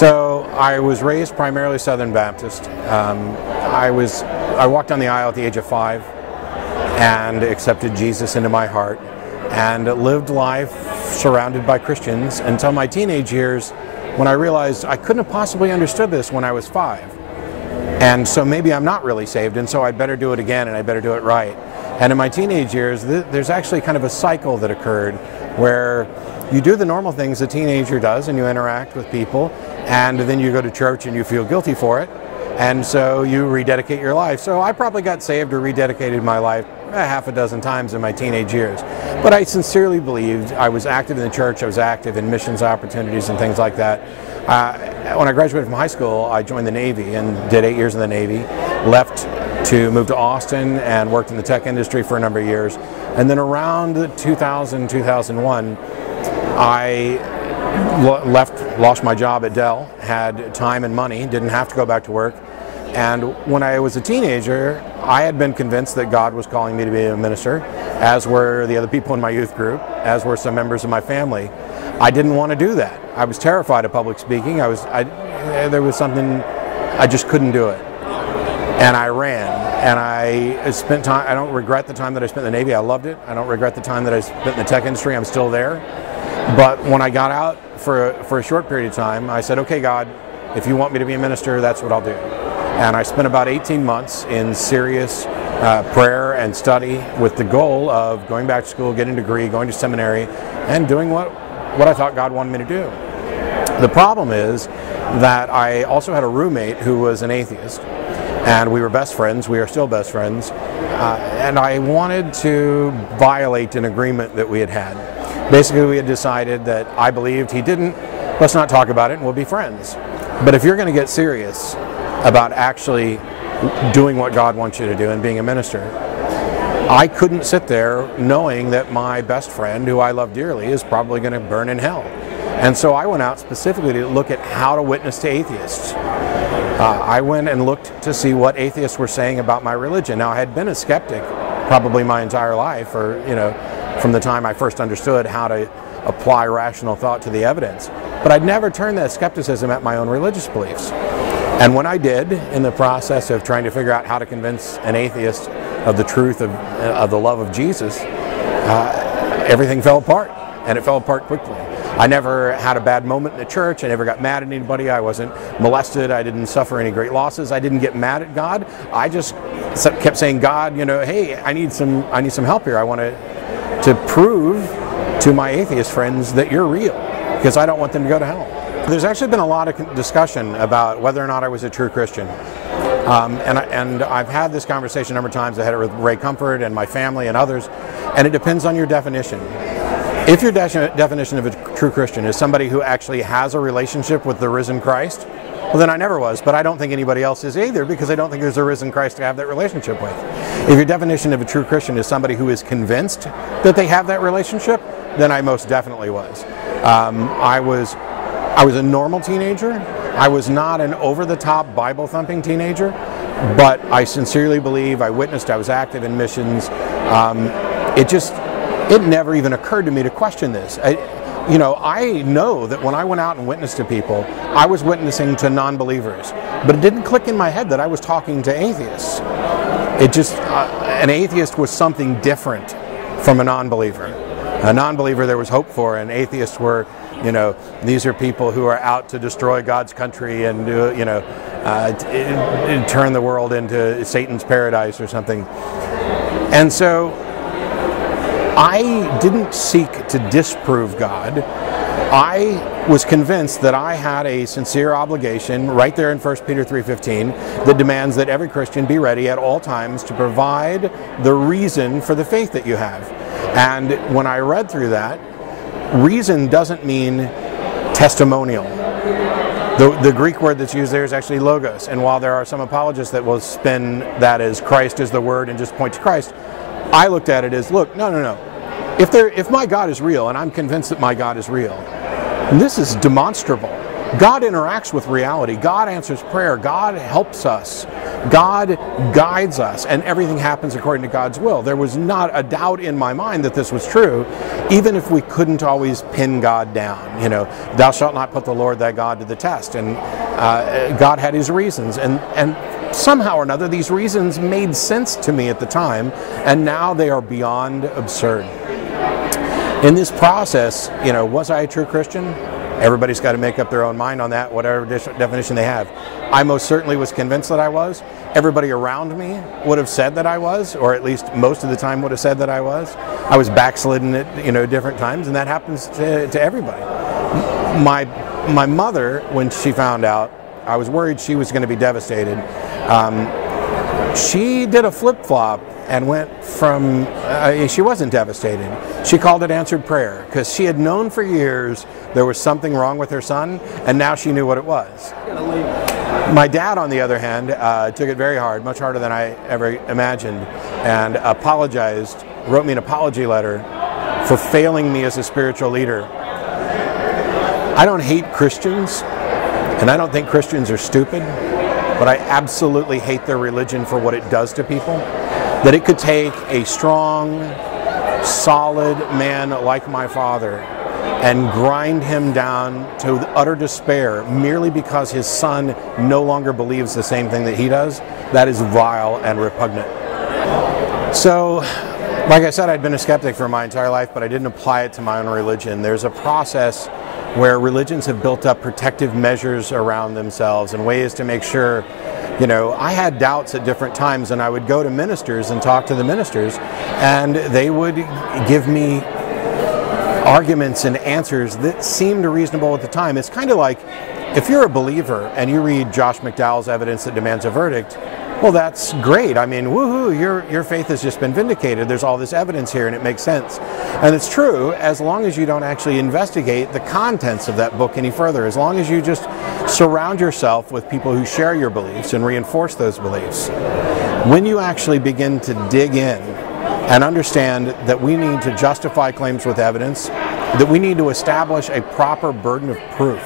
So I was raised primarily Southern Baptist. I walked down the aisle at the age of 5 and accepted Jesus into my heart and lived life surrounded by Christians until my teenage years, when I realized I couldn't have possibly understood this when I was 5. And so maybe I'm not really saved, and so I'd better do it again, and I better do it right. And in my teenage years, there's actually kind of a cycle that occurred where you do the normal things a teenager does, and you interact with people, and then you go to church and you feel guilty for it, and so you rededicate your life. So I probably got saved or rededicated my life half a dozen times in my teenage years. But I sincerely believed. I was active in the church, I was active in missions opportunities and things like that. When I graduated from high school, I joined the Navy and did 8 years in the Navy, left to move to Austin and worked in the tech industry for a number of years. And then around 2000, 2001, I lost my job at Dell, had time and money, didn't have to go back to work. And when I was a teenager, I had been convinced that God was calling me to be a minister, as were the other people in my youth group, as were some members of my family. I didn't want to do that. I was terrified of public speaking. There was something, I just couldn't do it. And I ran, and I spent time. I don't regret the time that I spent in the Navy. I loved it. I don't regret the time that I spent in the tech industry. I'm still there. But when I got out for a short period of time, I said, okay, God, if you want me to be a minister, that's what I'll do. And I spent about 18 months in serious prayer and study with the goal of going back to school, getting a degree, going to seminary, and doing what I thought God wanted me to do. The problem is that I also had a roommate who was an atheist, and we were best friends. We are still best friends. And I wanted to violate an agreement that we had had. Basically, we had decided that I believed, he didn't. Let's not talk about it and we'll be friends. But if you're going to get serious about actually doing what God wants you to do and being a minister, I couldn't sit there knowing that my best friend, who I love dearly, is probably going to burn in hell. And so I went out specifically to look at how to witness to atheists. I went and looked to see what atheists were saying about my religion. Now, I had been a skeptic probably my entire life, or from the time I first understood how to apply rational thought to the evidence. But I'd never turned that skepticism at my own religious beliefs. And when I did, in the process of trying to figure out how to convince an atheist of the truth of the love of Jesus, everything fell apart, and it fell apart quickly. I never had a bad moment in the church. I never got mad at anybody. I wasn't molested. I didn't suffer any great losses. I didn't get mad at God. I just kept saying, God, hey, I need some help here. I want to prove to my atheist friends that you're real, because I don't want them to go to hell. There's actually been a lot of discussion about whether or not I was a true Christian. And I've had this conversation a number of times. I had it with Ray Comfort and my family and others, and it depends on your definition. If your definition of a true Christian is somebody who actually has a relationship with the risen Christ, well, then I never was, but I don't think anybody else is either, because I don't think there's a risen Christ to have that relationship with. If your definition of a true Christian is somebody who is convinced that they have that relationship, then I most definitely was. I was a normal teenager. I was not an over-the-top Bible-thumping teenager, but I sincerely believe, I witnessed, I was active in missions. It never even occurred to me to question this. I know that when I went out and witnessed to people, I was witnessing to non-believers, but it didn't click in my head that I was talking to atheists. An atheist was something different from a non-believer. A non-believer there was hope for, and atheists were, these are people who are out to destroy God's country and, turn the world into Satan's paradise or something. And so I didn't seek to disprove God. I was convinced that I had a sincere obligation right there in 1 Peter 3:15 that demands that every Christian be ready at all times to provide the reason for the faith that you have. And when I read through that, reason doesn't mean testimonial. The Greek word that's used there is actually logos. And while there are some apologists that will spin that as Christ is the word and just point to Christ, I looked at it as, look, no. If my God is real, and I'm convinced that my God is real, this is demonstrable. God interacts with reality. God answers prayer. God helps us. God guides us, and everything happens according to God's will. There was not a doubt in my mind that this was true, even if we couldn't always pin God down. You know, thou shalt not put the Lord thy God to the test. And God had his reasons, and somehow or another these reasons made sense to me at the time, and now they are beyond absurd. In this process, you know, was I a true Christian? Everybody's got to make up their own mind on that, whatever definition they have. I most certainly was convinced that I was. Everybody around me would have said that I was, or at least most of the time would have said that I was. I was backslidden at, you know, different times, and that happens to everybody. My mother, when she found out, I was worried she was going to be devastated. She did a flip-flop and went from, she wasn't devastated. She called it answered prayer, because she had known for years there was something wrong with her son, and now she knew what it was. My dad, on the other hand, took it very hard, much harder than I ever imagined, and apologized, wrote me an apology letter for failing me as a spiritual leader. I don't hate Christians, and I don't think Christians are stupid, but I absolutely hate their religion for what it does to people. That it could take a strong, solid man like my father and grind him down to utter despair merely because his son no longer believes the same thing that he does. That is vile and repugnant. So, like I said, I'd been a skeptic for my entire life, but I didn't apply it to my own religion. There's a process where religions have built up protective measures around themselves and ways to make sure. You know, I had doubts at different times, and I would go to ministers and talk to the ministers, and they would give me arguments and answers that seemed reasonable at the time. It's kind of like if you're a believer and you read Josh McDowell's Evidence That Demands a Verdict, well, that's great. I mean, woohoo, your faith has just been vindicated. There's all this evidence here, and it makes sense. And it's true as long as you don't actually investigate the contents of that book any further, as long as you just surround yourself with people who share your beliefs and reinforce those beliefs. When you actually begin to dig in and understand that we need to justify claims with evidence, that we need to establish a proper burden of proof.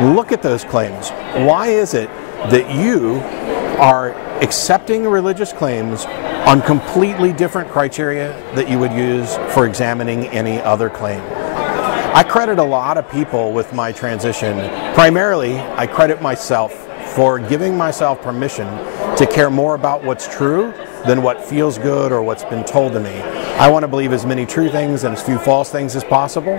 Look at those claims. Why is it that you are accepting religious claims on completely different criteria that you would use for examining any other claim? I credit a lot of people with my transition. Primarily, I credit myself for giving myself permission to care more about what's true than what feels good or what's been told to me. I want to believe as many true things and as few false things as possible.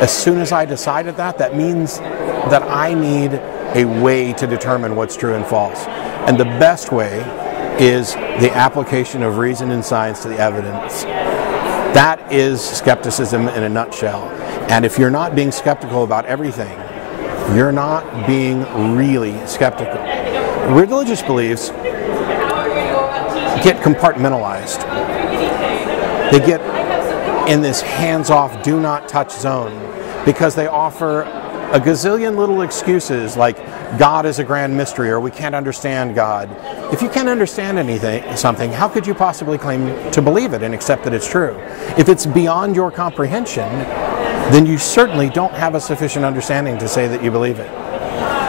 As soon as I decided that, that means that I need a way to determine what's true and false. And the best way is the application of reason and science to the evidence. That is skepticism in a nutshell. And if you're not being skeptical about everything, you're not being really skeptical. Religious beliefs get compartmentalized. They get in this hands-off, do not touch zone, because they offer a gazillion little excuses like God is a grand mystery or we can't understand God. If you can't understand something, how could you possibly claim to believe it and accept that it's true? If it's beyond your comprehension, then you certainly don't have a sufficient understanding to say that you believe it.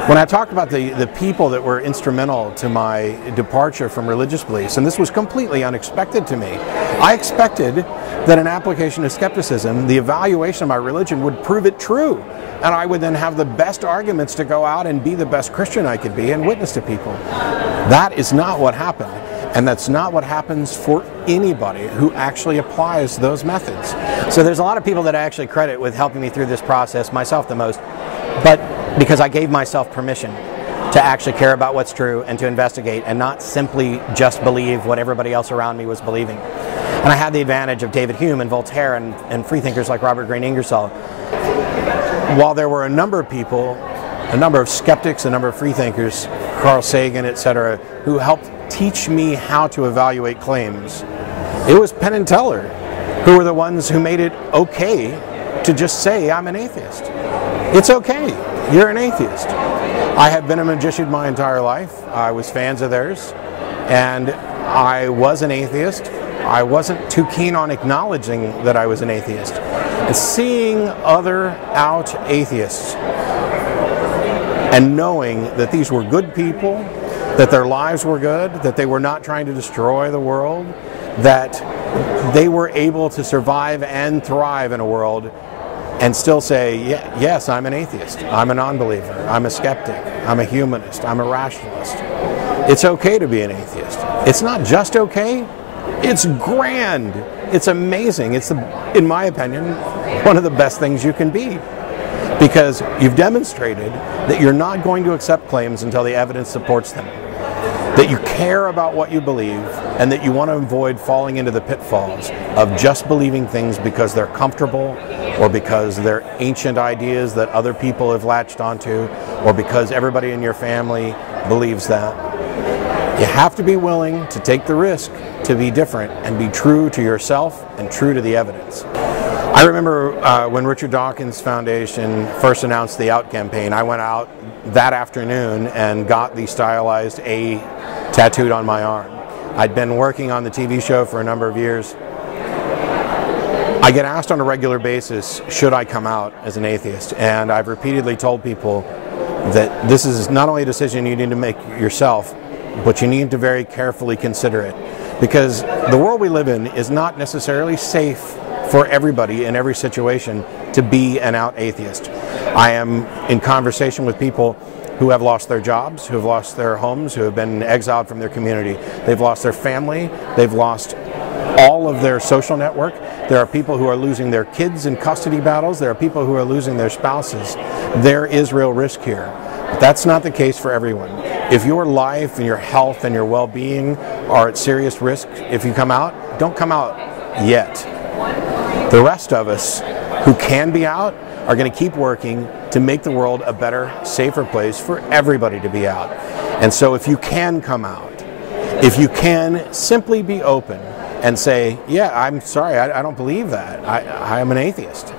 When I talk about the people that were instrumental to my departure from religious beliefs, and this was completely unexpected to me, I expected that an application of skepticism, the evaluation of my religion, would prove it true. And I would then have the best arguments to go out and be the best Christian I could be and witness to people. That is not what happened. And that's not what happens for anybody who actually applies those methods. So there's a lot of people that I actually credit with helping me through this process, myself the most, but because I gave myself permission to actually care about what's true and to investigate and not simply just believe what everybody else around me was believing. And I had the advantage of David Hume and Voltaire and freethinkers like Robert Greene Ingersoll. While there were a number of people, a number of skeptics, a number of freethinkers, Carl Sagan, etc., who helped teach me how to evaluate claims, it was Penn and Teller who were the ones who made it okay to just say, I'm an atheist. It's okay, you're an atheist. I have been a magician my entire life. I was fans of theirs, and I was an atheist. I wasn't too keen on acknowledging that I was an atheist. And seeing other out atheists and knowing that these were good people, that their lives were good, that they were not trying to destroy the world, that they were able to survive and thrive in a world and still say, yes, I'm an atheist, I'm a non-believer, I'm a skeptic, I'm a humanist, I'm a rationalist. It's okay to be an atheist. It's not just okay, it's grand, it's amazing. It's, in my opinion, one of the best things you can be, because you've demonstrated that you're not going to accept claims until the evidence supports them, that you care about what you believe, and that you want to avoid falling into the pitfalls of just believing things because they're comfortable, or because they're ancient ideas that other people have latched onto, or because everybody in your family believes that. You have to be willing to take the risk to be different and be true to yourself and true to the evidence. I remember when Richard Dawkins Foundation first announced the Out campaign, I went out that afternoon and got the stylized A tattooed on my arm. I'd been working on the TV show for a number of years. I get asked on a regular basis, should I come out as an atheist? And I've repeatedly told people that this is not only a decision you need to make yourself, but you need to very carefully consider it. Because the world we live in is not necessarily safe for everybody in every situation to be an out atheist. I am in conversation with people who have lost their jobs, who have lost their homes, who have been exiled from their community. They've lost their family, they've lost all of their social network. There are people who are losing their kids in custody battles. There are people who are losing their spouses. There is real risk here. But that's not the case for everyone. If your life and your health and your well-being are at serious risk if you come out, don't come out yet. The rest of us who can be out are going to keep working to make the world a better, safer place for everybody to be out. And so if you can come out, if you can simply be open and say, yeah, I'm sorry, I don't believe that. I am an atheist.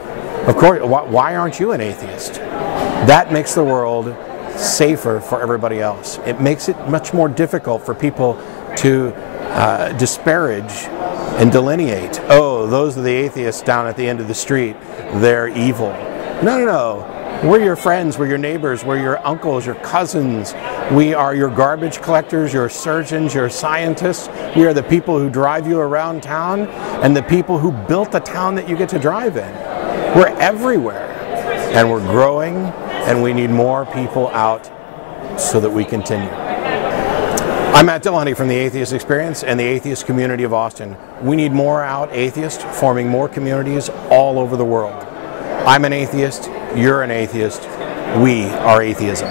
Of course, why aren't you an atheist? That makes the world safer for everybody else. It makes it much more difficult for people to disparage and delineate, oh, those are the atheists down at the end of the street, they're evil. No, no, no. We're your friends, we're your neighbors, we're your uncles, your cousins. We are your garbage collectors, your surgeons, your scientists. We are the people who drive you around town and the people who built the town that you get to drive in. We're everywhere. And we're growing, and we need more people out so that we continue. I'm Matt Dillahunty from the Atheist Experience and the Atheist Community of Austin. We need more out atheists forming more communities all over the world. I'm an atheist, you're an atheist, we are atheism.